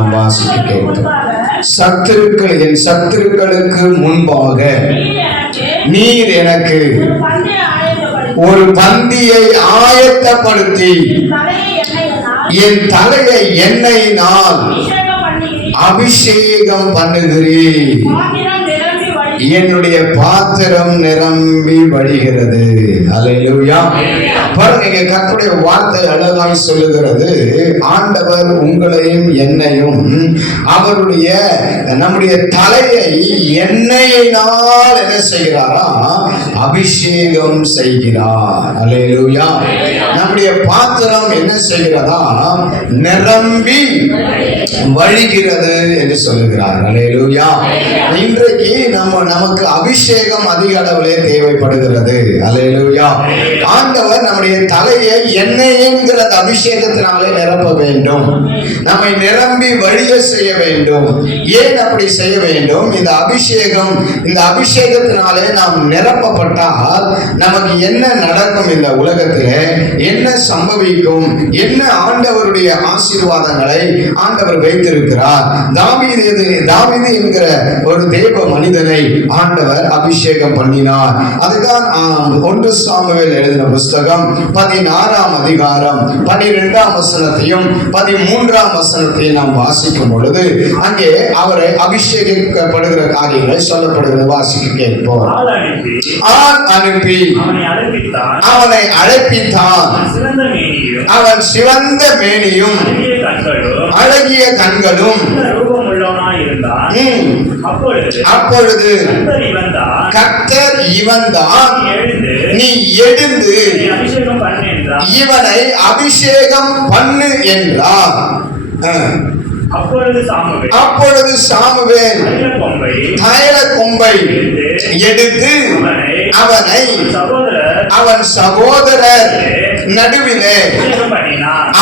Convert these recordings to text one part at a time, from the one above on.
நாம் வாசிக்க கேட்கிறோம். என் சத்துருக்களுக்கு முன்பாக நீர் எனக்கு ஒரு பந்தியை ஆயத்தப்படுத்தி என் தலையை எண்ணெயினால் அபிஷேகம் பண்ணுகிறீர். என்னுடைய பாத்திரம் நிரம்பி வழிகிறது. அல்லேலூயா. பாருங்க, கர்த்தருடைய வார்த்தை அழகாய் சொல்லுகிறது. ஆண்டவர் உங்களையும் என்னையும் அவருடைய நம்முடைய தலையை எண்ணெயினால் என்ன செய்கிறாரா? அபிஷேகம் செய்கிறார். அல்லேலூயா. நம்முடைய பாத்திரம் என்ன செய்கிறதா? நிரம்பி வழிகிறது என்று சொல்லுகிறார். அல்லேலூயா. இன்றைக்கு நமக்கு அபிஷேகம் அதிக அளவிலே தேவைப்படுகிறது. அல்லேலூயா. ஆண்டவர் நம்முடைய தலையை எண்ணெய் என்கிற அபிஷேகத்தினாலே நிரப்ப வேண்டும். நம்மை நிரம்பி வழிய செய்ய வேண்டும். ஏன் அப்படி செய்ய வேண்டும்? இந்த அபிஷேகத்தினாலே நாம் நிரப்பப்பட்டால் நமக்கு என்ன நடக்கும்? இந்த உலகத்திலே என்ன சம்பவிக்கும்? என்ன ஆண்டவருடைய ஆசீர்வாதங்களை ஆண்டவர் வைத்திருக்கிறார். தாவீது என்கிற ஒரு தேவ மனிதனை ஆண்டவர் அபிஷேகம் பண்ணினார். அதுதான் 1 சாமுவேல் எழுதின புஸ்தகம் 16ஆம் அதிகாரம் 12ஆம் வசனத்தையும் 13ஆம் வசனத்தையும் நாம் வாசிக்கும் பொழுது அங்கே அவரை அபிஷேகிக்கப்படுகிற காரியங்களை சொல்லப்படுகிறது. வாசிக்க கேட்போம். ஆள் அனுப்பி அவனை அழைப்பித்தான். அவன் சிவந்த மேனியும் அழகிய கண்களும். அப்பொழுது கர்த்தர் இவன்தான், நீ எழுந்து இவனை அபிஷேகம் பண்ணு என்றார். அப்பொழுது சாமுவேல் தைல கொம்பை எடுத்து அவனை அவன் சகோதரர் நடுவிலே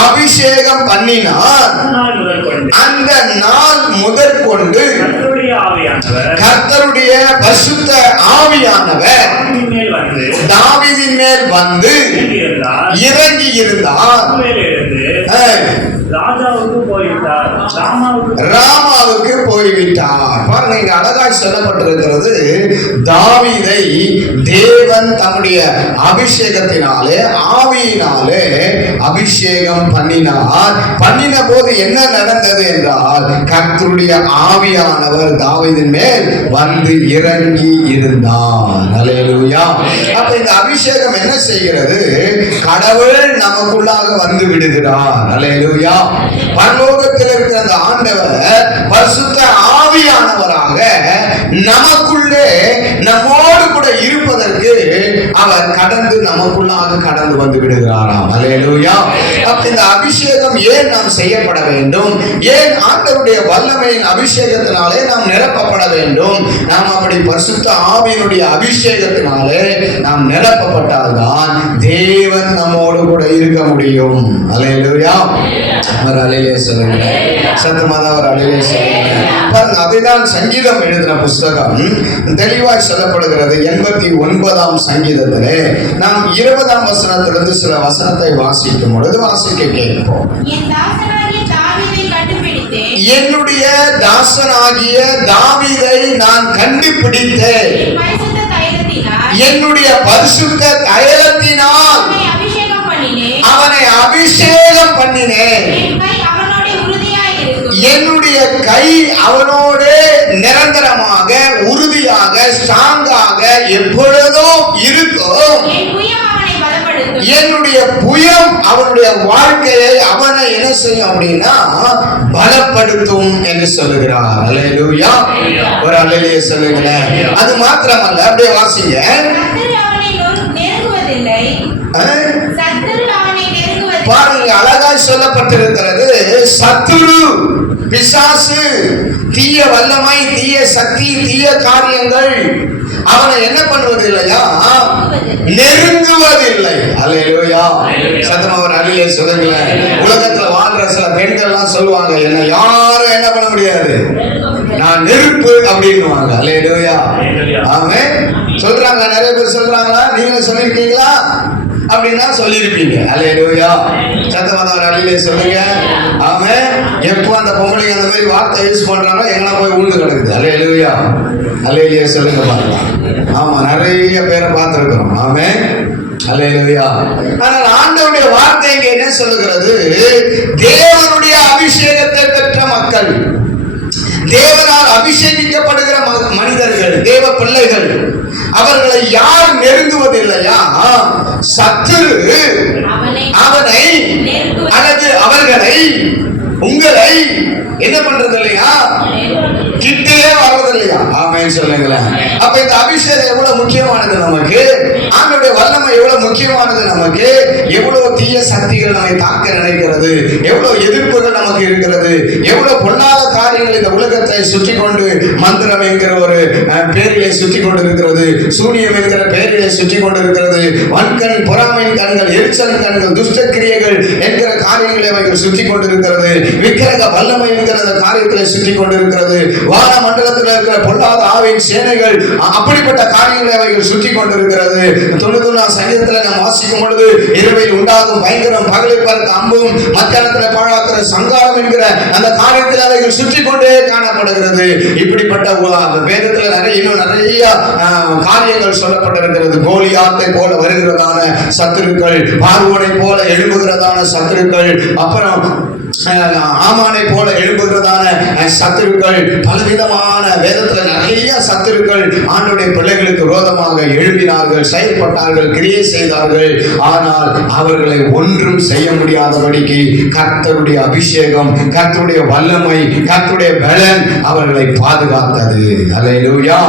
அபிஷேகம் பண்ணினார். அந்த நாள் முதற்கொண்டு கர்த்தருடைய பரிசுத்த ஆவியானவர் தாவீதின் மேல் வந்து இறங்கி இருந்தார். ராமாவுக்கு போய்விட்டார். பாருங்க, அழகாய் சொல்லப்பட்டிருக்கிறது. தாவீதை தேவன் தம்முடைய அபிஷேகத்தினாலே ஆவியினாலே அபிஷேகம் பண்ணினார். பண்ணின போது என்ன நடந்தது என்றால், கர்த்தருடைய ஆவியானவர் தாவீதின் மேல் வந்து இறங்கி இருந்தார். அல்லேலூயா. அப்ப இந்த அபிஷேகம் என்ன செய்கிறது? கடவுள் நமக்குள்ளாக வந்து விடுகிறார். அல்லேலூயா. பரலோகத்தில் இருக்கிற அந்த ஆண்டவர் பரிசுத்த ஆவியானவராக நமக்குள்ளே நம்மோடு கூட இருப்பதற்கு அவர் நமக்குள்ளாக கடந்து வந்து விடுகிறாராம். அல்லேலூயா. அப்ப இந்த அபிஷேகம் ஏன் நாம் செய்யப்பட வேண்டும்? ஏன் ஆண்டவருடைய வல்லமையின் அபிஷேகத்தினாலே நாம் நிரப்பப்பட வேண்டும்? நாம் அப்படி பரிசுத்த ஆவியினுடைய அபிஷேகத்தினாலே நாம் நிரப்பப்பட்டால்தான் தேவன் நம்மோடு கூட இருக்க முடியும். அல்லேலூயா. அவர் அல்லேலூயா சொல்லுங்க. சத்தமாக அவர் அல்லேலூயா சொல்லுங்க. பாருங்க, அதுதான் சங்கீதம் எழுதின புஸ்தகம் தெளிவாய் சொல்லப்படுகிறது. 89ஆம் சங்கீதத்திலே நாம் 20ஆம் வசனத்திலிருந்து சில வசனத்தை வாசிக்கும் பொழுது வாசிக்க கேட்போம். என்னுடைய தாசனாகிய தாவீதை நான் கண்டுபிடித்தேன். என்னுடைய பரிசுத்த தைலத்தினால் அவனை அபிஷேகம் பண்ணினேன். என்னுடைய கை அவனோடு நிரந்தரமாக உறுதியாக ஸ்ட்ராங்காக எப்பொழுதும் இருக்கும். என்னுடைய புயம் அவனுடைய வாழ்க்கையை அவனை என்ன செய்யும் அப்படின்னா பலப்படுத்தும் என்று சொல்லுகிறார். அல்லேலூயா. ஒரு அல்லேலூயா சொல்லுங்க. அது மாத்திரமல்ல, அப்படியே வாசிங்க. பாருங்க, அழகாய் சொல்லப்பட்டிருக்கிறது. சத்துரு, பிசாசு, தீய வல்லமை, தீய சக்தி, தீய காரியங்கள் அவனை என்ன பண்ணுவதில்லையா? நெருங்குவதில்லை. அல்லேலூயா. சத்தமா ஒரு அல்லேலூயா சொல்லுங்க. உலகத்துல வாழ்ற சில பெண்கள்லாம் சொல்லுவாங்க, என்ன யாரும் என்ன பண்ண முடியாது, நான் நெருப்பு அப்படின்னுவாங்க. அல்லேலூயா. ஆமென் சொல்றாங்க. நிறைய பேர் சொல்றாங்களா? நீங்க சொல்லிருக்கீங்களா? அப்படின்னா சொல்லியிருப்பீங்க. அல்லேலூயா. சத்தமா ஒரு அல்லேலூயா சொல்லுங்க. ஆமென். எப்போ அந்த பொம்பளைங்க அந்த மாதிரி வார்த்தை யூஸ் பண்றாங்க எங்கனா போய் உழுந்து கிடக்குது. அல்லேலூயா. அல்லேலூயா சொல்லுங்க பாருங்க. ஆமா, நிறைய பேரை பார்த்திருக்கிறோம். ஆமென். அல்லேலூயா. ஆனால் ஆண்டவருடைய வார்த்தை இங்கே என்ன சொல்லுகிறது? தேவனுடைய அபிஷேகத்தை பெற்ற மக்கள், தேவனால் அபிஷேகிக்கப்படுகிற மனிதர்கள், தேவ பிள்ளைகள், அவர்களை யார் நெருங்குவதில்லையா? சத்துரு அவனை அல்லது அவர்களை, உங்களை என்ன பண்றது இல்லையா? கிட்டே வர்றது இல்லையா? ஆமென் சொல்லுங்களேன். அப்ப இந்த அபிஷேகம் எவ்வளவு முக்கியமானது நமக்கு, ஆண்டவருடைய வல்லமை எவ்வளவு முக்கியமானது நமக்கு. எவ்வளவு தீய சக்திகள் நம்மை தாக்க நினைக்கிறது, எவ்வளவு எதிர்ப்புகள் நமக்கு இருக்கிறது, எவ்வளவு பொல்லாத காரியங்கள் இந்த உலகத்தை சுற்றி கொண்டு, மந்திரம் என்கிற ஒரு பேரிலே சுற்றி கொண்டு இருக்கிறது, சூனியம் என்கிற பேரிலே சுற்றி கொண்டு இருக்கிறது, வன்கண், பொறாமையின் கண்கள், எரிச்சல் கண்கள், துஷ்ட கிரியைகள் என்கிற காரியங்களை அவைகள் சுற்றி கொண்டு இருக்கிறது, விக்கிரக வல்லமை என்கிற அந்த காரியங்களை சுற்றி கொண்டு இருக்கிறது, வான மண்டலத்தில் இருக்கிற பொல்லாத ஆவின் சேனைகள், அப்படிப்பட்ட காரியங்களை அவைகள் சுற்றி கொண்டிருக்கிறது. 91 சங்கீதத்தில் நாம் வாசிக்கும் பொழுது, இரவில் உண்டாகும் பயங்கரம், பகலில் பார்க்க அம்பும், மத்தியானத்தில் பாழாக்கிற சங்காரம் என்கிற அந்த காரியத்தில் அவைகள் சுற்றி கொண்டே காணப்படுகிறது. இப்படிப்பட்ட வேதத்தில் இன்னும் நிறைய காரியங்கள் சொல்லப்பட்டிருக்கிறது. கோலியாத்தை போல வருகிறதான சத்துருக்கள், பார்வோனை போல எழும்புகிறதான சத்துருக்கள், அப்புறம் ஆமானை போல எழும்புகிறதான சத்துருக்கள், பலவிதமான வேதத்துல நிறைய சத்துருக்கள் ஆண்டவருடைய பிள்ளைகளுக்கு விரோதமாக எழுப்பினார்கள், செயல்பட்டார்கள், கிரியை செய்தார்கள். ஆனால் அவர்களை ஒன்றும் செய்ய முடியாதபடிக்கு கர்த்தருடைய அபிஷேகம், கர்த்தருடைய வல்லமை, கர்த்தருடைய பலன் அவர்களை பாதுகாத்தது. அல்லேலூயா.